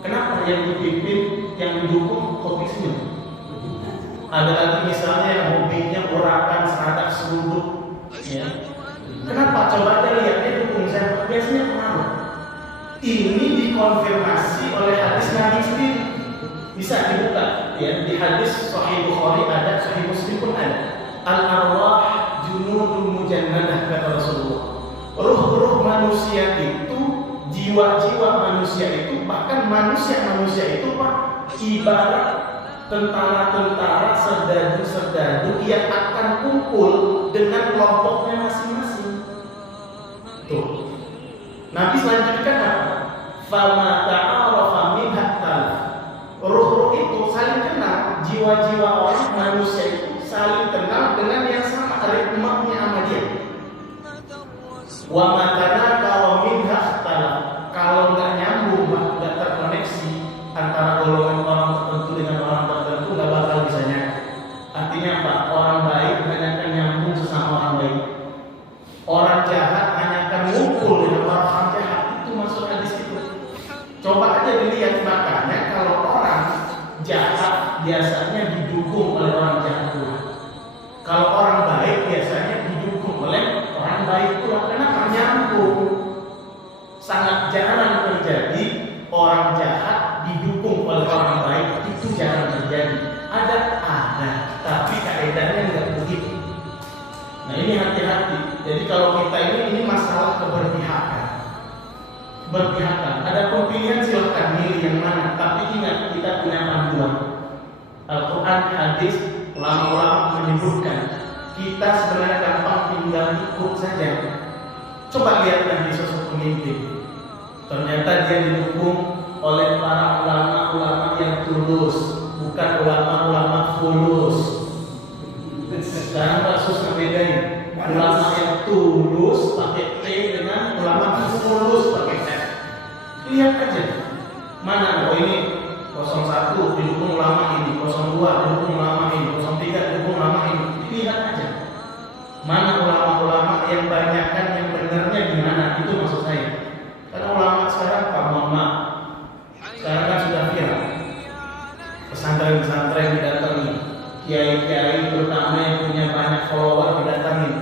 kenapa yang dipimpin, yang didukung hobi senyum? Ada lagi misalnya yang hobinya urakan, seradak, seruduk, ya. Kenapa? Coba aja lihat dia dukung siapa, biasanya pengaruh. Ini dikonfirmasi oleh hadis Nabi sendiri. Bisa dibuka, ya, di hadis Sahih Bukhari ada, Sahih Muslim pun ada. Al-arwah junudun mujannadah, kata Rasulullah. Ruh-ruh manusia itu, jiwa-jiwa manusia itu, bahkan manusia-manusia itu, Pak, ibarat tentara-tentara, serdadu-serdadu yang akan kumpul dengan kelompoknya masing-masing. Tuh. Nabi selanjutnya apa? Fama ta'arafa minha talaf. Ruh-ruh itu saling kenal, jiwa-jiwa orang manusia itu saling kenal dengan yang sama, ritmenya sama dia. Wa matana kalau minha talaf. Kalau nggak nyambung, nggak terkoneksi antara golongan orang tertentu dengan orang tertentu, nggak bakal bisa nyambung. Artinya apa? Orang baik hanya akan nyambung sesama orang baik. Orang jahat hanya akan ngumpul dengan orang jahat. Itu maksud hadis itu. Coba aja dilihat, makanya kalau orang jahat biasanya didukung oleh orang jahat pula. Kalau orang baik biasanya didukung oleh orang baik pula. Kenapa? Nyambung. Sangat jarang terjadi orang jahat didukung oleh orang baik, itu jarang terjadi. Ada, tapi kaedahnya nggak begitu. Nah ini hati-hati. Jadi kalau kita ini masalah keberpihakan. Ada pilihan, silahkan milih yang mana. Tapi ingat, kita punya panduan. Al-Quran, hadis, ulama-ulama menyebutkan kita sebenarnya gampang tinggal ikut saja. Coba lihat nanti sosok pemimpin. Ternyata dia didukung oleh para ulama-ulama yang tulus, bukan ulama-ulama fulus. Sekarang kasus ngebedain ulama yang tulus pakai T dengan ulama fulus pakai F. Lihat aja mana, oh ini 01 didukung ulama ini, 02 didukung ulama ini, 03 didukung ulama ini. Lihat aja mana ulama-ulama yang banyakkan yang benernya di mana, itu maksud saya. Karena ulama sekarang, Pak, mohon maaf, sekarang kan sudah viral. Pesantren-pesantren didatangi, kiai-kiai terutama yang punya banyak follower didatangi.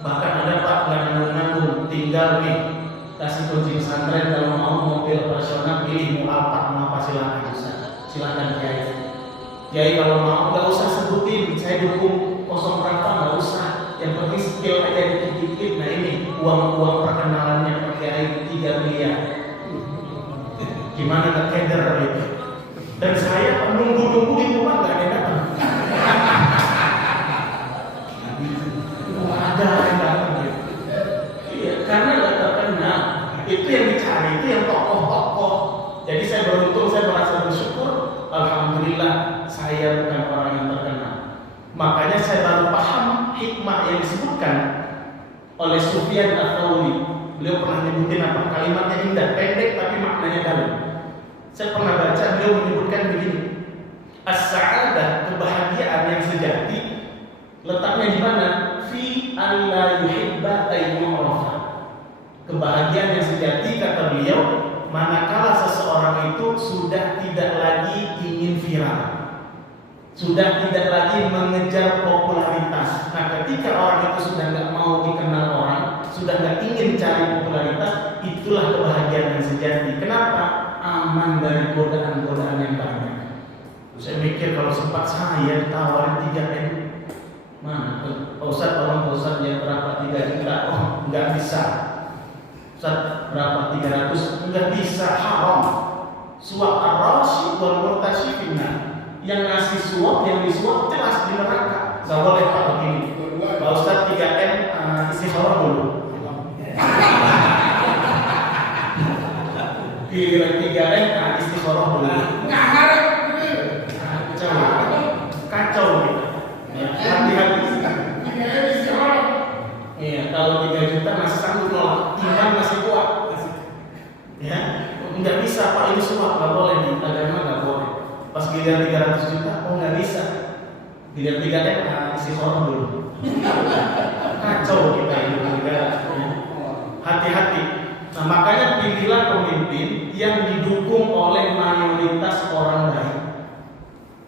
Bahkan ada, Pak, nggak nanggung-nanggung, tinggal nih kasih kunci pesantren, kalau mau mobil operasional pilih mau apa silakan, silakan kiai. Kiai kalau mau nggak usah sebutin saya dukung kosong berapa, nggak usah. Yang penting skill aja dikit-dikit. Nah ini uang perkenalannya Pak Kiai 3 miliar. Gimana nggak keder gitu? Dan saya nunggu di rumah nggak ada datang. Ada yang datang gitu. Iya, karena nggak terkenal. Itu yang dicari, itu yang tokoh-tokoh. Jadi saya beruntung, saya merasa bersyukur. Alhamdulillah saya bukan orang yang terkenal. Makanya saya baru paham hikmah yang disebutkan oleh Sufyan Ats-Tsauri. Beliau pernah nyebutin apa? Kalimatnya indah, pendek tapi maknanya dalam. Saya pernah baca beliau menyebutkan begini. As-sa'adah, kebahagiaan yang sejati, letaknya di mana? Fi alla yuhibba ayyu'rafa. Kebahagiaan yang sejati, kata beliau, manakala seseorang itu sudah tidak lagi ingin viral, sudah tidak lagi mengejar popularitas. Nah, ketika orang itu sudah nggak mau dikenal orang, sudah nggak ingin cari popularitas, itulah kebahagiaan yang sejati. Kenapa? Aman dari godaan-godaan yang banyak. Saya mikir kalau sempat saya ditawarin 3M, mana? Pak Ustadz, tolong Pak Ustadz ya berapa 3 juta? Oh, nggak bisa. Ustadz berapa 300? Nggak bisa, haram. Suap ar-rasyid wal murtasyifina. Yang ngasih suap, yang disuap jelas di neraka. Gak boleh Pak begini. Pak Ustadz 3M istikharah dulu. Giliran 3M istikharah dulu. Kacau gitu. Ya, hati-hati. Iya, kalau 3 juta masih sanggup nolak, iman masih kuat. Ya, nggak bisa Pak, ini suap, nggak boleh di agama, nggak boleh. Pas giliran 300 juta, oh nggak bisa. Dilihat 3M isi sorong dulu. Kacau kita ini negara. Hati-hati. Nah, makanya pilihlah pemimpin yang didukung oleh mayoritas orang baik.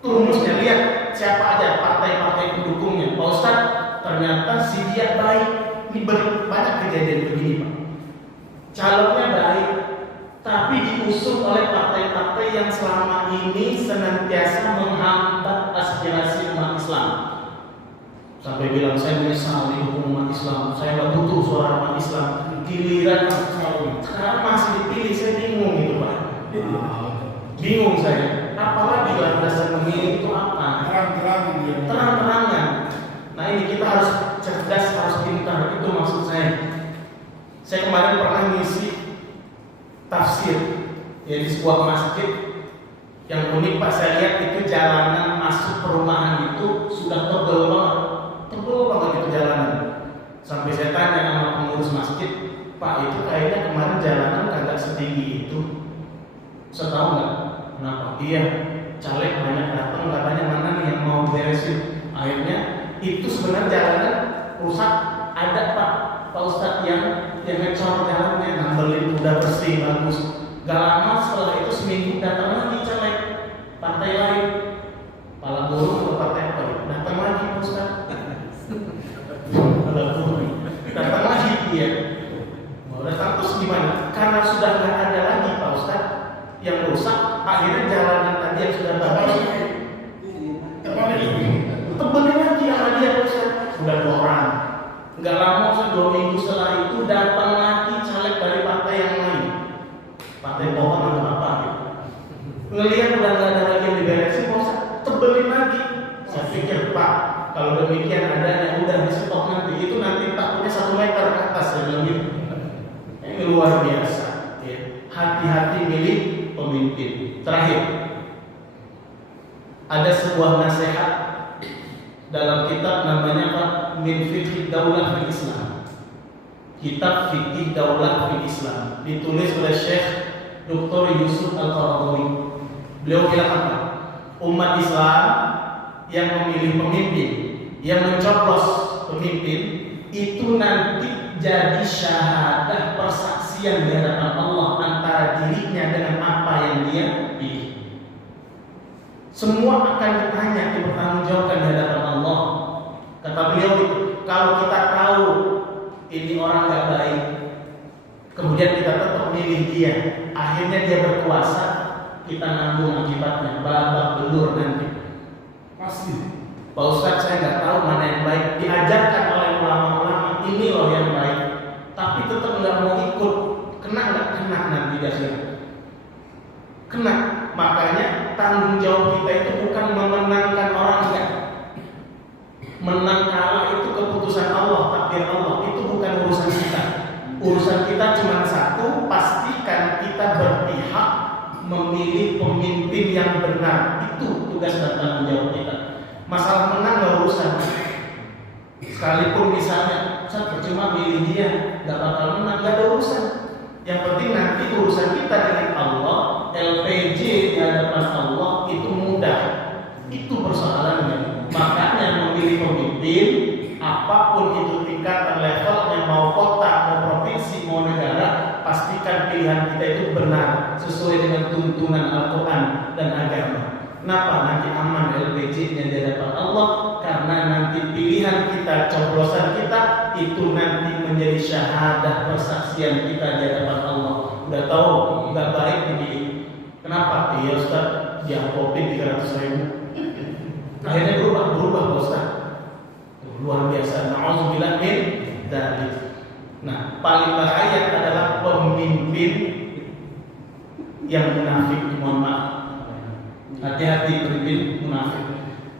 Rumusnya lihat siapa aja partai-partai pendukungnya. Pak Ustadz, ternyata si dia baik. Ini banyak kejadian begini, Pak. Calonnya baik, tapi diusung oleh partai-partai yang selama ini senantiasa menghambat aspirasi umat Islam. Sampai bilang saya menyesal didukung umat Islam, saya nggak butuh suara umat Islam. Giliran sekarang masih dipilih, saya bingung gitu Pak. Bingung saya. Apalagi landasan memilih itu apa? Terang-terangan dia. Terang-terangan. Nah ini kita harus cerdas, harus pintar. Itu maksud saya. Saya kemarin pernah ngisi tafsir ya di sebuah masjid yang unik Pak. Saya lihat itu jalanan masuk perumahan itu sudah tebel banget itu jalanan. Sampai saya tanya sama pengurus masjid, Pak itu kayaknya kemarin jalanan kagak setinggi itu. Saya tahu nggak kenapa? Iya, caleg banyak datang katanya mana nih yang mau beresin. Akhirnya itu sebenarnya jalanan rusak. Ada Pak Ustadz yang ngecor jalannya, nambelin udah bersih bagus. Gak lama setelah itu seminggu datang lagi caleg partai lain, kepala burung atau partai apa? Datang lagi Pak Ustadz. Kepala burung datang lagi dia. Mau datang terus gimana? Karena sudah nggak ada lagi Pak Ustadz yang rusak, akhirnya jalanan tadi yang sudah bagus tebelin lagi sama dia Pak Ustadz. Sudah 2 orang. Nggak lama, 2 minggu setelah itu datang lagi caleg dari partai yang lain, partai pohon atau apa gitu. Ngelihat udah nggak ada lagi yang diberesin, mau tebelin lagi. Saya pikir Pak, kalau demikian adanya udah di stop nanti, itu nanti takutnya 1 meter ke atas ya lebih. Ini luar biasa. Ya. Hati-hati milih pemimpin. Terakhir, ada sebuah nasihat dalam kitab namanya Pak Min Fiqh Daulah fil Islam. Kitab Fikih Daulah fil Islam ditulis oleh Syekh Dr. Yusuf Al-Qaradawi. Beliau bilang apa? Umat Islam yang memilih pemimpin, yang mencoblos pemimpin itu nanti jadi syahadah persaksian di hadapan Allah antara dirinya dengan apa yang dia pilih. Semua akan ditanya, dipertanggungjawabkan di hadapan Allah. Kata beliau, kalau kita tahu ini orang gak baik, kemudian kita tetap milih dia, akhirnya dia berkuasa, kita nanggung akibatnya, babak belur nanti. Pasti. Pak Ustadz, saya nggak tahu mana yang baik. Diajarkan oleh ulama-ulama, ini loh yang baik, tapi tetap nggak mau ikut. Kena nggak? Kena nanti dia. Kena. Makanya tanggung jawab kita itu bukan memenangkan orang, enggak. Menang kalah itu keputusan Allah, takdir Allah. Itu bukan urusan kita. Urusan kita cuma satu, pastikan kita berpihak memilih pemimpin yang benar. Itu tugas dan tanggung jawab kita. Masalah menang nggak urusan. Sekalipun misalnya saya percuma milih dia, nggak bakal menang, nggak ada urusan. Yang penting nanti urusan kita dengan Allah, LPG di hadapan Allah itu mudah. Itu persoalannya. Makanya memilih pemimpin, apapun itu tingkatan levelnya, mau kota, mau provinsi, mau negara, pastikan pilihan kita itu benar sesuai dengan tuntunan Al-Quran dan agama. Kenapa? Nanti aman LPG-nya di hadapan Allah, karena nanti pilihan kita, coblosan kita itu nanti menjadi syahadah persaksian kita di hadapan Allah. Udah tahu nggak baik ini, kenapa? Iya Ustaz, diamplopin 300.000. Akhirnya berubah Ustaz. Luar biasa. Na'udzubillah min dzalik. Nah, paling bahaya adalah pemimpin yang munafik. Mohon maaf. Hati-hati pemimpin munafik.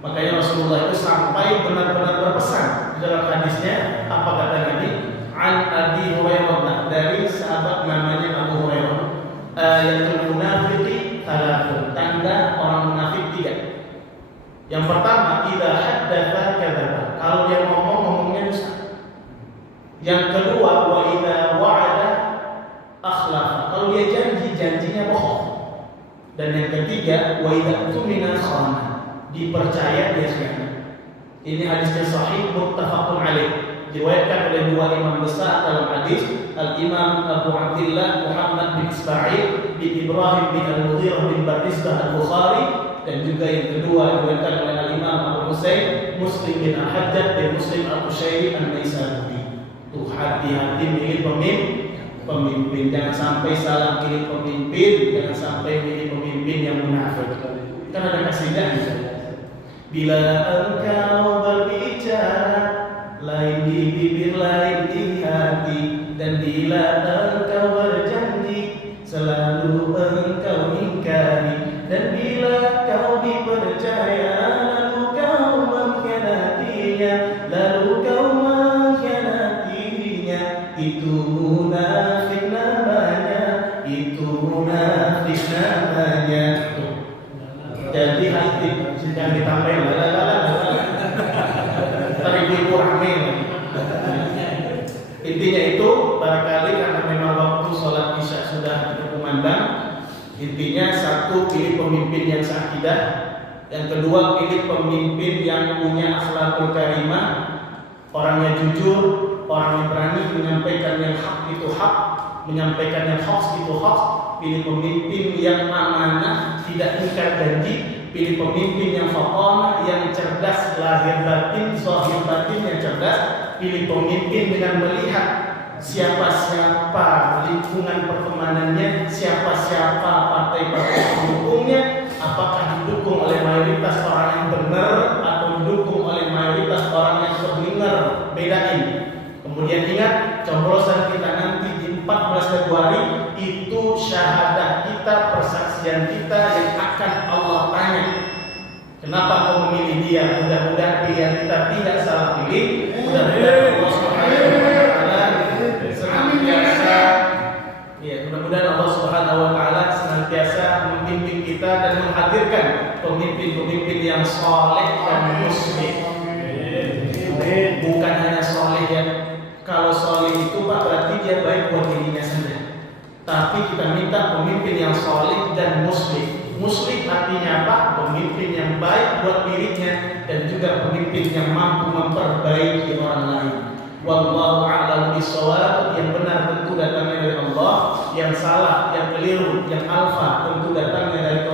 Makanya Rasulullah itu sampai benar-benar berpesan dalam hadisnya, apa kata Nabi? An Abi Hurairah, dari sahabat namanya Abu Hurairah. Ayatul munafiqi thalathun, tanda orang munafik 3. Yang pertama, idza haddatsa kadzaba. Kalau dia ngomongnya dusta. Yang kedua, wa idza wa'ada akhlafa. Kalau dia janjinya bohong. Dan yang ketiga, wa idza tumina khana. Dipercaya dia khianat. Ini hadisnya sahih muttafaqun alaih. Diriwayatkan oleh dua imam besar dalam hadis, Al-Imam Abu Abdillah Muhammad bin Ismail bin Ibrahim bin Al-Mughirah bin Bardizbah Al-Bukhari, dan juga yang kedua diriwayatkan oleh Al-Imam Abu Husain Muslim bin Al-Hajjaj bin Muslim Al-Qushairi An-Naisaburi. Tuh hati-hati milih pemimpin, jangan sampai salah pilih pemimpin, jangan sampai pilih pemimpin yang munafik. Kan ada kasidahnya. Bila engkau berbicara, lain di bibir lain di hati, dan bila engkau berjanji, selalu engkau ingkari, dan bila kau dipercaya, lalu kau mengkhianatinya, lalu kau mengkhianatinya. Itu munafik namanya, itu munafik namanya. Jadi hati jangan ditambahin tapi ibu rame. Intinya itu, barangkali karena memang waktu sholat isya sudah berkumandang, intinya satu, pilih pemimpin yang seakidah. Yang kedua, pilih pemimpin yang punya akhlakul karimah, orangnya jujur, orang yang berani menyampaikan yang hak itu hak, menyampaikan yang hoax itu hoax. Pilih pemimpin yang amanah, tidak ingkar janji. Pilih pemimpin yang fatanah, yang cerdas lahir batin, zahir batin yang cerdas. Pilih pemimpin dengan melihat siapa-siapa lingkungan pertemanannya, siapa-siapa partai-partai pendukungnya, apakah didukung oleh mayoritas orang yang benar atau didukung oleh mayoritas orang yang terdengar. Bedain. Kemudian ingat, coblosan kita nanti di 14 Februari itu syahadah kita, persaksian kita yang akan Allah tanya. Kenapa kau memilih dia? Mudah-mudahan pilihan kita tidak salah pilih. Mudah-mudahan Allah Subhanahu wa taala senantiasa mudah-mudahan Allah Subhanahu wa taala senantiasa membimbing kita dan menghadirkan pemimpin-pemimpin yang saleh dan muslim. Bukan hanya saleh ya. Kalau soleh itu Pak berarti dia baik buat dirinya saja. Tapi kita minta pemimpin yang soleh dan muslim. Muslim artinya apa? Pemimpin yang baik buat dirinya dan juga pemimpin yang mampu memperbaiki orang lain. Wallahu a'lam bishawab. Yang benar tentu datangnya dari Allah, yang salah, yang keliru, yang alfa tentu datangnya dari